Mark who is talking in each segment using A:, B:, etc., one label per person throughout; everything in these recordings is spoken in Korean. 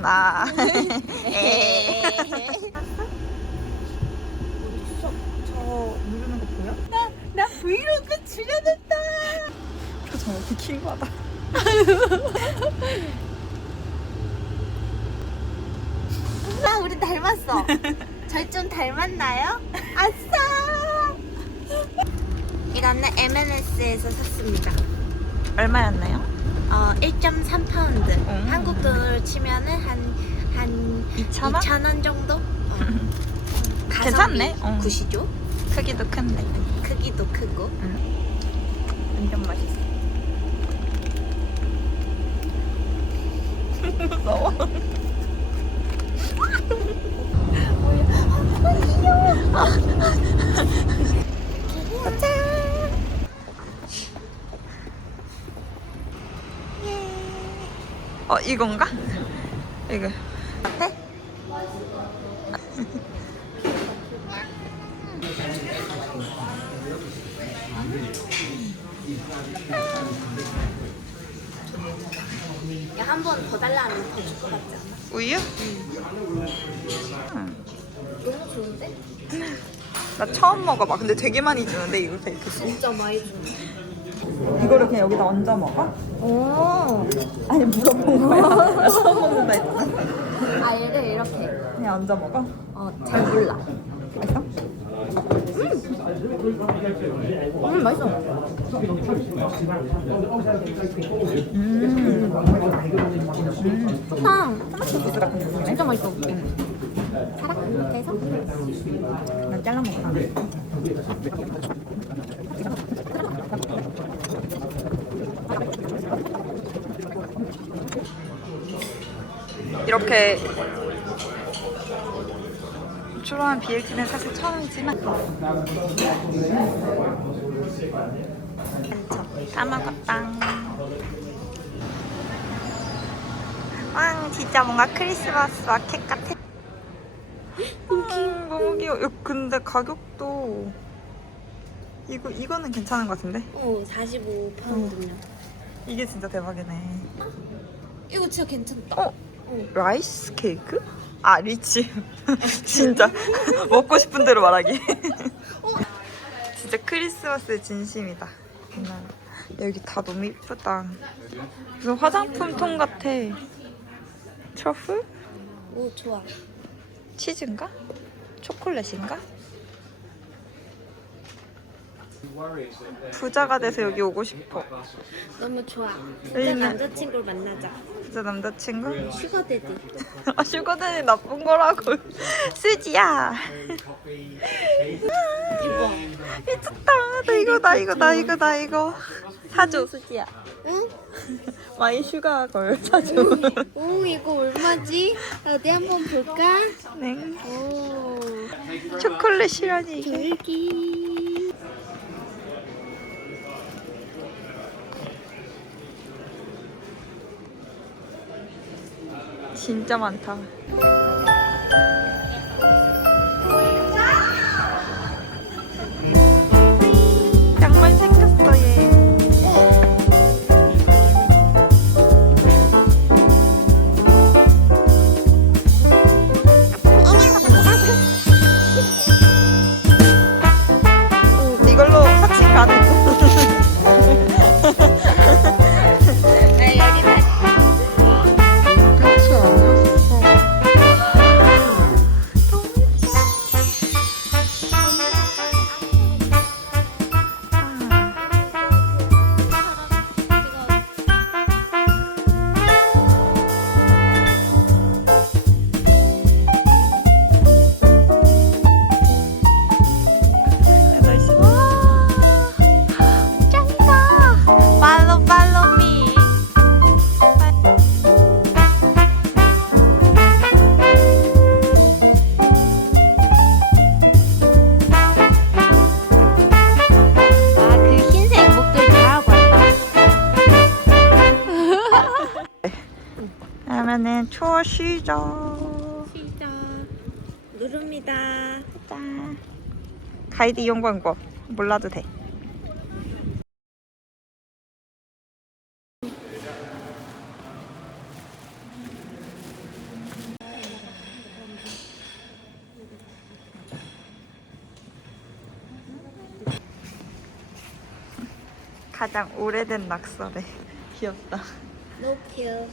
A: 거잖아. 저 누르는 거 보여? 나, 나 브이로그 출연했다. 표정 어떻게 킹받아.
B: 아, 우리 닮았어. 절 좀 닮았나요? 아싸! 이거는 M&S에서 샀습니다.
A: 얼마였나요?
B: 어, 1.3파운드.
A: 음.
B: 한국 돈으로 치면은 한, 한
A: 2,000원?
B: 2,000원 정도? 어.
A: 괜찮네. 어.
B: 굿이죠?
A: 크기도 큰데.
B: 크기도 크고.
A: 완전 맛있어. 무서워. 어 이건가? 이거 어때?
B: 야, 한번 더 달라면 더 줄 것 같지 않아?
A: 우유?
B: 너무 좋은데?
A: 나 처음 먹어봐. 근데 되게 많이 주는데 이걸 베이크 씨.
B: 진짜 많이 주네.
A: 이거를 그냥 여기다 얹어 먹어?
B: 오.
A: 아니 물어본 거야. 나 처음 먹는다 했잖아.
B: 아, 얘를 이렇게.
A: 그냥 얹어 먹어.
B: 어, 잘 몰라.
A: 맛있어?
B: 음, 맛있어. 좋다.
A: 토마토 소스 같은 느낌이네.
B: 진짜 맛있어. 사랑 이렇게 해서
A: 난 잘라 먹어. 이렇게 초롱한 BLT는 사실 처음이지만 다 먹었다. 왕 진짜 뭔가 크리스마스 마켓 같아. 음, 너무 귀여워. 야, 근데 가격도 이거 이거는 괜찮은 것 같은데?
B: 어, 45파운드요.
A: 이게 진짜 대박이네.
B: 이거 진짜 괜찮다.
A: 어? 라이스 케이크? 아 리치. 진짜 먹고 싶은 대로 말하기. 진짜 크리스마스의 진심이다. 야, 여기 다 너무 이쁘다. 무슨 화장품 통 같아. 트러플?
B: 오, 좋아.
A: 치즈인가? 초콜릿인가? 부자가 돼서 여기 오고 싶어.
B: 너무 좋아.
A: 여기는-
B: 남자친구를 만나자.
A: 진짜 남자친구?
B: 슈가데디.
A: 아 슈거드니 나쁜 거라고. 수지야. 미쳤다. 나 이거 나 이거 나 이거 나 이거 사줘 수지야.
B: 응?
A: 마이 슈가 걸 사줘.
B: 오, 이거 얼마지? 어디 한번 볼까?
A: 네.
B: 오,
A: 초콜릿이라니 이게.
B: 돌기.
A: 진짜 많다. 시작.
B: 시작. 누릅니다.
A: 짠 가이드 이용 광고 몰라도 돼. 가장 오래된 낙서래. 귀엽다.
B: 너무 귀여워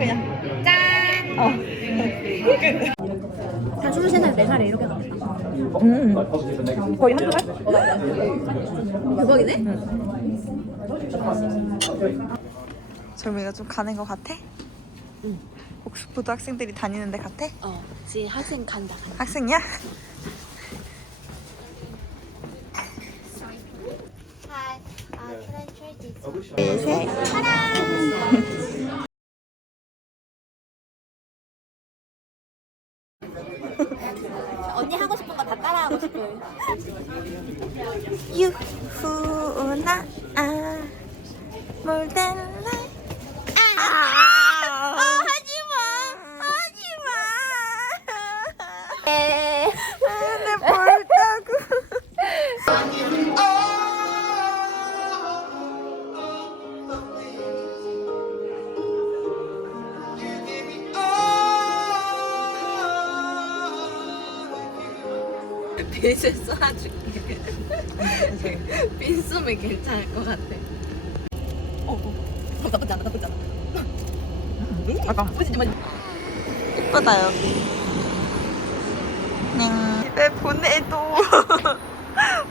B: No cute. 한 23살, 4살에 이렇게 가겠다.
A: 거의 한두 살?
B: 대박이네?
A: 젊이가 좀 가는 것 같아? 응. 옥스포드 학생들이 다니는 데 같아?
B: 어, 지금 학생 간다. 간다.
A: 학생이야?
B: I try this? 언니
A: You.
B: 빗을 쏴줄게. 빗 쏘면 괜찮을 것 같아. 어, 어. 나쁘지 않아, 나쁘지 않아.
A: 잠깐
B: 나쁘지 않아.
A: 이쁘다 여기 그냥 집에 보내도